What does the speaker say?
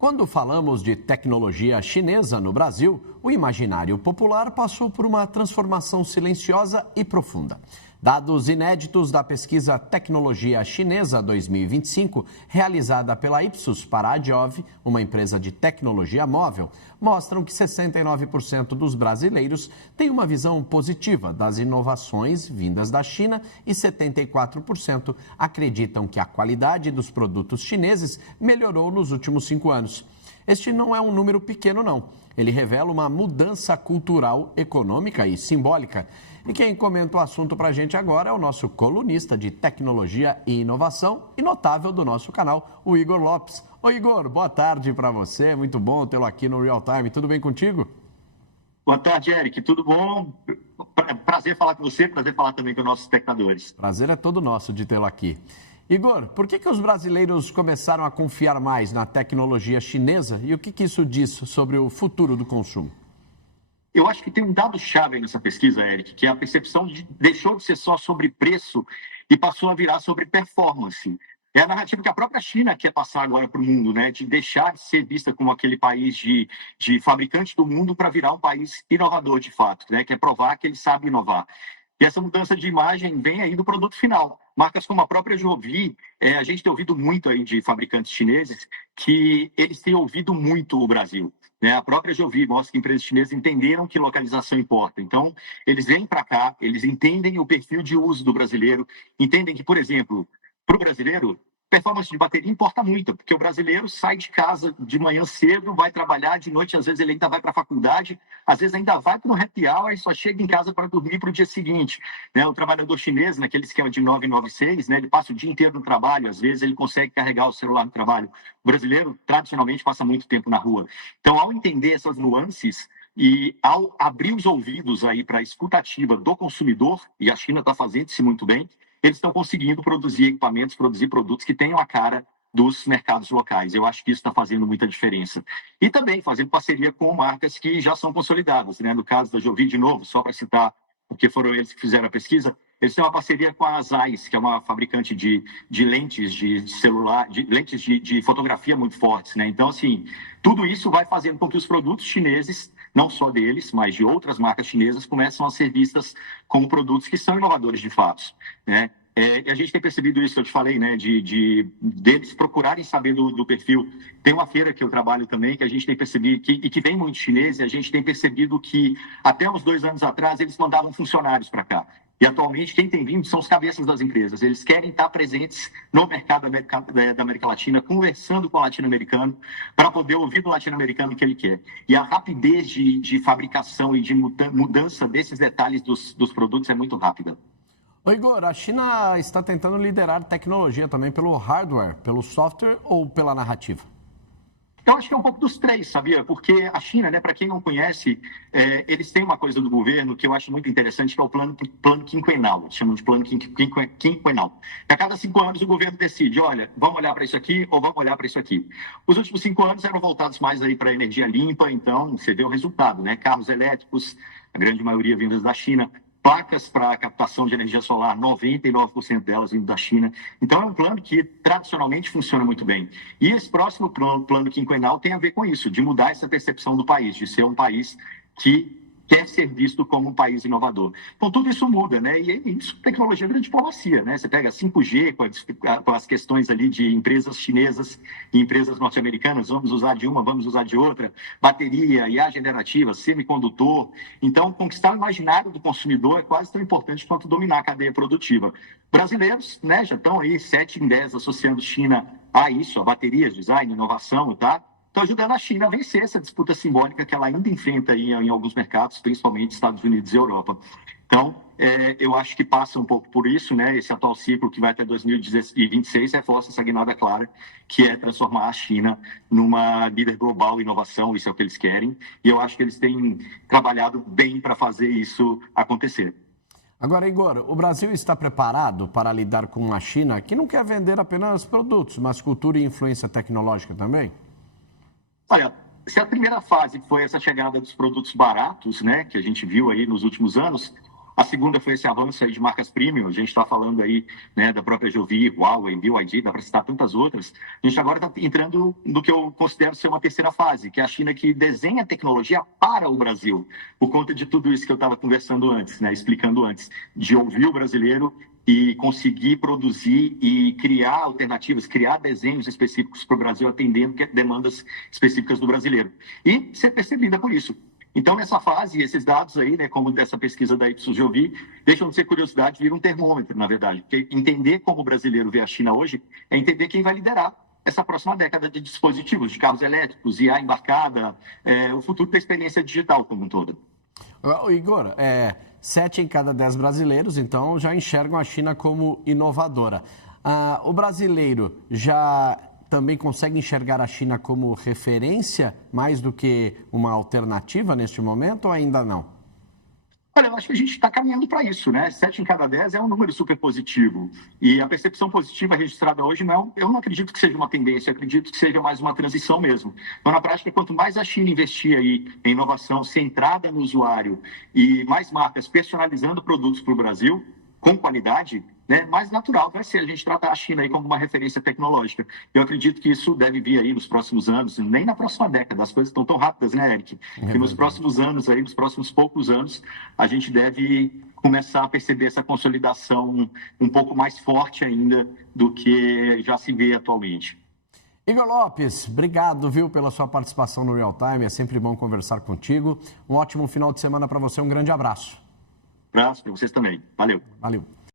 Quando falamos de tecnologia chinesa no Brasil, o imaginário popular passou por uma transformação silenciosa e profunda. Dados inéditos da pesquisa Tecnologia Chinesa 2025, realizada pela Ipsos para a Adjov, uma empresa de tecnologia móvel, mostram que 69% dos brasileiros têm uma visão positiva das inovações vindas da China e 74% acreditam que a qualidade dos produtos chineses melhorou nos últimos 5 anos. Este não é um número pequeno, não. Ele revela uma mudança cultural, econômica e simbólica. E quem comenta o assunto para a gente agora é o nosso colunista de tecnologia e inovação e notável do nosso canal, o Igor Lopes. Oi, Igor, boa tarde para você. Muito bom tê-lo aqui no Real Time. Tudo bem contigo? Boa tarde, Eric. Tudo bom? Prazer falar com você, prazer falar também com os nossos espectadores. Prazer é todo nosso de tê-lo aqui. Igor, por que os brasileiros começaram a confiar mais na tecnologia chinesa e o que isso diz sobre o futuro do consumo? Eu acho que tem um dado-chave aí nessa pesquisa, Eric, que é a percepção deixou de ser só sobre preço e passou a virar sobre performance. É a narrativa que a própria China quer passar agora para o mundo, né? De deixar de ser vista como aquele país de fabricante do mundo para virar um país inovador de fato, né? Quer provar que ele sabe inovar. E essa mudança de imagem vem aí do produto final. Marcas como a própria Jovi, a gente tem ouvido muito aí de fabricantes chineses que eles têm ouvido muito o Brasil. Né? A própria Jovi mostra que empresas chinesas entenderam que localização importa. Então, eles vêm para cá, eles entendem o perfil de uso do brasileiro, entendem que, por exemplo, para o brasileiro, performance de bateria importa muito, porque o brasileiro sai de casa de manhã cedo, vai trabalhar, de noite às vezes ele ainda vai para a faculdade, às vezes ainda vai para um happy hour e só chega em casa para dormir para o dia seguinte. Né? O trabalhador chinês, naquele esquema de 996, né, ele passa o dia inteiro no trabalho, às vezes ele consegue carregar o celular no trabalho. O brasileiro, tradicionalmente, passa muito tempo na rua. Então, ao entender essas nuances e ao abrir os ouvidos aí para a escutativa do consumidor, e a China está fazendo isso muito bem, eles estão conseguindo produzir equipamentos, produzir produtos que tenham a cara dos mercados locais. Eu acho que isso está fazendo muita diferença. E também fazendo parceria com marcas que já são consolidadas. Né? No caso da Jovi, de novo, só para citar, porque foram eles que fizeram a pesquisa, eles têm uma parceria com a Zeiss, que é uma fabricante de lentes de celular, de lentes de fotografia muito fortes. Né? Então, assim, tudo isso vai fazendo com que os produtos chineses, não só deles, mas de outras marcas chinesas, começam a ser vistas como produtos que são inovadores de fato. Né? E a gente tem percebido isso, eu te falei, né, deles procurarem saber do perfil. Tem uma feira que eu trabalho também, que a gente tem percebido, que vem muito chinês, e a gente tem percebido que até uns 2 anos atrás eles mandavam funcionários para cá. E atualmente quem tem vindo são os cabeças das empresas. Eles querem estar presentes no mercado da América Latina, conversando com o latino-americano, para poder ouvir do latino-americano o que ele quer. E a rapidez de fabricação e de mudança desses detalhes dos produtos é muito rápida. Ô Igor, a China está tentando liderar tecnologia também pelo hardware, pelo software ou pela narrativa? Eu acho que é um pouco dos três, sabia? Porque a China, né, para quem não conhece, eles têm uma coisa do governo que eu acho muito interessante, que é o plano quinquenal. Eles chamam de plano quinquenal. A cada 5 anos o governo decide, olha, vamos olhar para isso aqui ou vamos olhar para isso aqui. Os últimos 5 anos eram voltados mais aí para a energia limpa, então você vê o resultado, né? Carros elétricos, a grande maioria vindas da China. Placas para captação de energia solar, 99% delas vindo da China. Então, é um plano que tradicionalmente funciona muito bem. E esse próximo plano quinquenal tem a ver com isso, de mudar essa percepção do país, de ser um país que quer ser visto como um país inovador. Então, tudo isso muda, né? E isso é tecnologia de diplomacia, né? Você pega 5G com as questões ali de empresas chinesas e empresas norte-americanas, vamos usar de uma, vamos usar de outra, bateria, IA generativa, semicondutor. Então, conquistar o imaginário do consumidor é quase tão importante quanto dominar a cadeia produtiva. Brasileiros, né, já estão aí 7 em 10 associando China a isso, a baterias, design, inovação, tá? Estão ajudando a China a vencer essa disputa simbólica que ela ainda enfrenta aí em alguns mercados, principalmente Estados Unidos e Europa. Então, eu acho que passa um pouco por isso, né? Esse atual ciclo que vai até 2026 reforça essa guinada clara, que é transformar a China numa líder global em inovação, isso é o que eles querem, e eu acho que eles têm trabalhado bem para fazer isso acontecer. Agora, Igor, o Brasil está preparado para lidar com uma China que não quer vender apenas produtos, mas cultura e influência tecnológica também? Olha, se a primeira fase foi essa chegada dos produtos baratos, né, que a gente viu aí nos últimos anos, A segunda foi esse avanço aí de marcas premium. A gente está falando aí, né, da própria Jovi, Huawei, BYD, dá para citar tantas outras. A gente agora está entrando no que eu considero ser uma terceira fase, que é a China que desenha tecnologia para o Brasil, por conta de tudo isso que eu estava conversando antes, né, explicando antes, de ouvir o brasileiro e conseguir produzir e criar alternativas, criar desenhos específicos para o Brasil, atendendo demandas específicas do brasileiro. E ser percebida por isso. Então, nessa fase, esses dados aí, né, como dessa pesquisa da Ipsos Jovi, deixam de ser curiosidade, viram um termômetro, na verdade. Porque entender como o brasileiro vê a China hoje é entender quem vai liderar essa próxima década de dispositivos, de carros elétricos, IA embarcada, o futuro da experiência digital como um todo. Igor, 7 em cada 10 brasileiros, então, já enxergam a China como inovadora. O brasileiro já também consegue enxergar a China como referência mais do que uma alternativa neste momento ou ainda não? Olha, eu acho que a gente está caminhando para isso, né? 7 em cada 10 é um número super positivo. E a percepção positiva registrada hoje, eu não acredito que seja uma tendência, eu acredito que seja mais uma transição mesmo. Então, na prática, quanto mais a China investir aí em inovação centrada no usuário e mais marcas personalizando produtos para o Brasil, com qualidade, né, mais natural vai ser a gente tratar a China aí como uma referência tecnológica. Eu acredito que isso deve vir aí nos próximos anos, nem na próxima década. As coisas estão tão rápidas, né, Eric? Que nos próximos anos, aí, nos próximos poucos anos, a gente deve começar a perceber essa consolidação um pouco mais forte ainda do que já se vê atualmente. Igor Lopes, obrigado, viu, pela sua participação no Real Time. É sempre bom conversar contigo. Um ótimo final de semana para você. Um grande abraço. Abraço para vocês também. Valeu. Valeu.